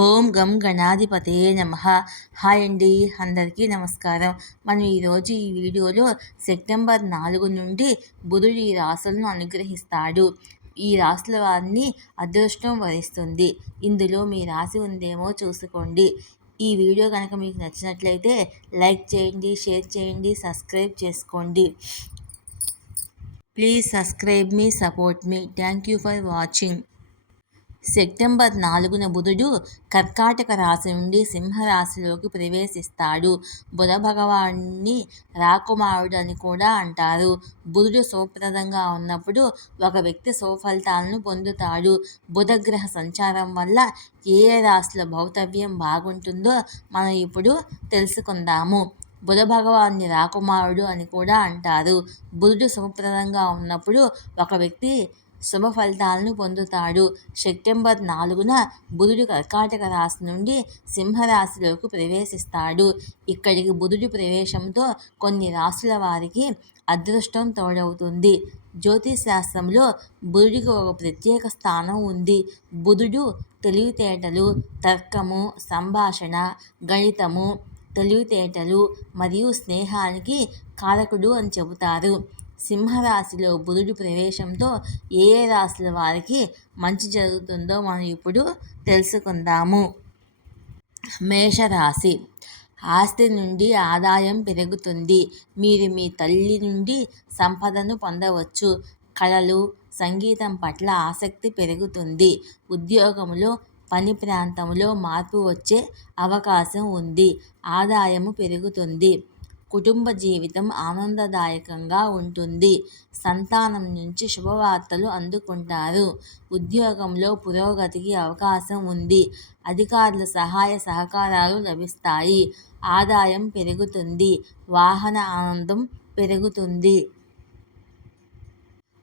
ఓం గం గణాధిపతే నమ. హాయ్ అండి అందరికీ నమస్కారం. మనం ఈరోజు ఈ వీడియోలో సెప్టెంబర్ నాలుగు నుండి బుధుడు ఈ రాసులను అనుగ్రహిస్తాడు. ఈ రాసుల వారిని అదృష్టం వరిస్తుంది. ఇందులో మీ రాశి ఉందేమో చూసుకోండి. ఈ వీడియో కనుక మీకు నచ్చినట్లయితే లైక్ చేయండి షేర్ చేయండి సబ్స్క్రైబ్ చేసుకోండి. ప్లీజ్ సబ్స్క్రైబ్ మీ support me. Thank you for watching. September నాలుగున బుధుడు కర్కాటక రాశి నుండి సింహరాశిలోకి ప్రవేశిస్తాడు. బుధ భగవాన్ని రాకుమారుడు అని కూడా అంటారు. బుధుడు శుభప్రదంగా ఉన్నప్పుడు ఒక వ్యక్తి శుభఫలితాలను పొందుతాడు. బుధగ్రహ సంచారం వల్ల ఏ ఏ రాశుల భౌతవ్యం బాగుంటుందో మనం ఇప్పుడు తెలుసుకుందాము. బుధ భగవాన్ని రాకుమారుడు అని కూడా అంటారు. బుధుడు శుభప్రదంగా ఉన్నప్పుడు ఒక వ్యక్తి శుభ ఫలితాలను పొందుతాడు. సెప్టెంబర్ నాలుగున బుధుడు కర్కాటక రాశి నుండి సింహరాశిలోకి ప్రవేశిస్తాడు. ఇక్కడికి బుధుడి ప్రవేశంతో కొన్ని రాశుల వారికి అదృష్టం తోడవుతుంది. జ్యోతిష్ శాస్త్రంలో బుధుడికి ఒక ప్రత్యేక స్థానం ఉంది. బుధుడు తెలివితేటలు తర్కము సంభాషణ గణితము తెలివితేటలు మరియు స్నేహానికి కారకుడు అని చెబుతారు. సింహరాశిలో బుధుడి ప్రవేశంతో ఏ ఏ రాశుల వారికి మంచి జరుగుతుందో మనం ఇప్పుడు తెలుసుకుందాము. మేషరాశి. ఆస్తి నుండి ఆదాయం పెరుగుతుంది. మీరు మీ తల్లి నుండి సంపదను పొందవచ్చు. కళలు సంగీతం పట్ల ఆసక్తి పెరుగుతుంది. ఉద్యోగంలో పని ప్రాంతంలో మార్పు వచ్చే అవకాశం ఉంది. ఆదాయము పెరుగుతుంది. కుటుంబ జీవితం ఆనందదాయకంగా ఉంటుంది. సంతానం నుంచి శుభవార్తలు అందుకుంటారు. ఉద్యోగంలో పురోగతికి అవకాశం ఉంది. అధికారుల సహాయ సహకారాలు లభిస్తాయి. ఆదాయం పెరుగుతుంది. వాహన ఆనందం పెరుగుతుంది.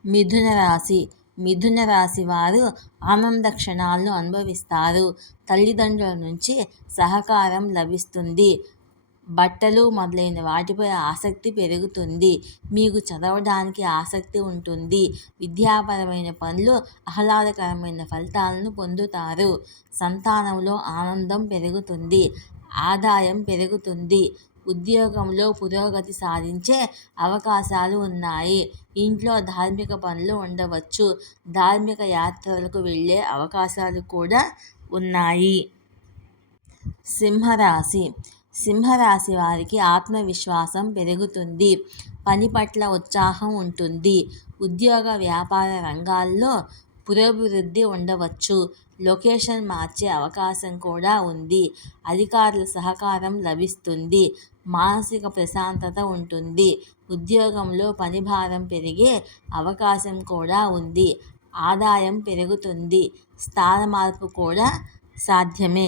మిథున రాశి. మిథున రాశి వారు ఆనంద క్షణాలను అనుభవిస్తారు. తల్లిదండ్రుల నుంచి సహకారం లభిస్తుంది. బట్టలు మొదలైన వాటిపై ఆసక్తి పెరుగుతుంది. మీకు చదవడానికి ఆసక్తి ఉంటుంది. విద్యాపరమైన పనులు ఆహ్లాదకరమైన ఫలితాలను పొందుతారు. సంతానంలో ఆనందం పెరుగుతుంది. ఆదాయం పెరుగుతుంది. ఉద్యోగంలో పురోగతి సాధించే అవకాశాలు ఉన్నాయి. ఇంట్లో ధార్మిక పనులు ఉండవచ్చు. ధార్మిక యాత్రలకు వెళ్ళే అవకాశాలు కూడా ఉన్నాయి. సింహరాశి. సింహరాశి వారికి ఆత్మవిశ్వాసం పెరుగుతుంది. పని పట్ల ఉత్సాహం ఉంటుంది. ఉద్యోగ వ్యాపార రంగాల్లో పురోభివృద్ధి ఉండవచ్చు. లొకేషన్ మార్చే అవకాశం కూడా ఉంది. అధికారుల సహకారం లభిస్తుంది. మానసిక ప్రశాంతత ఉంటుంది. ఉద్యోగంలో పనిభారం పెరిగే అవకాశం కూడా ఉంది. ఆదాయం పెరుగుతుంది. స్థాన మార్పు కూడా సాధ్యమే.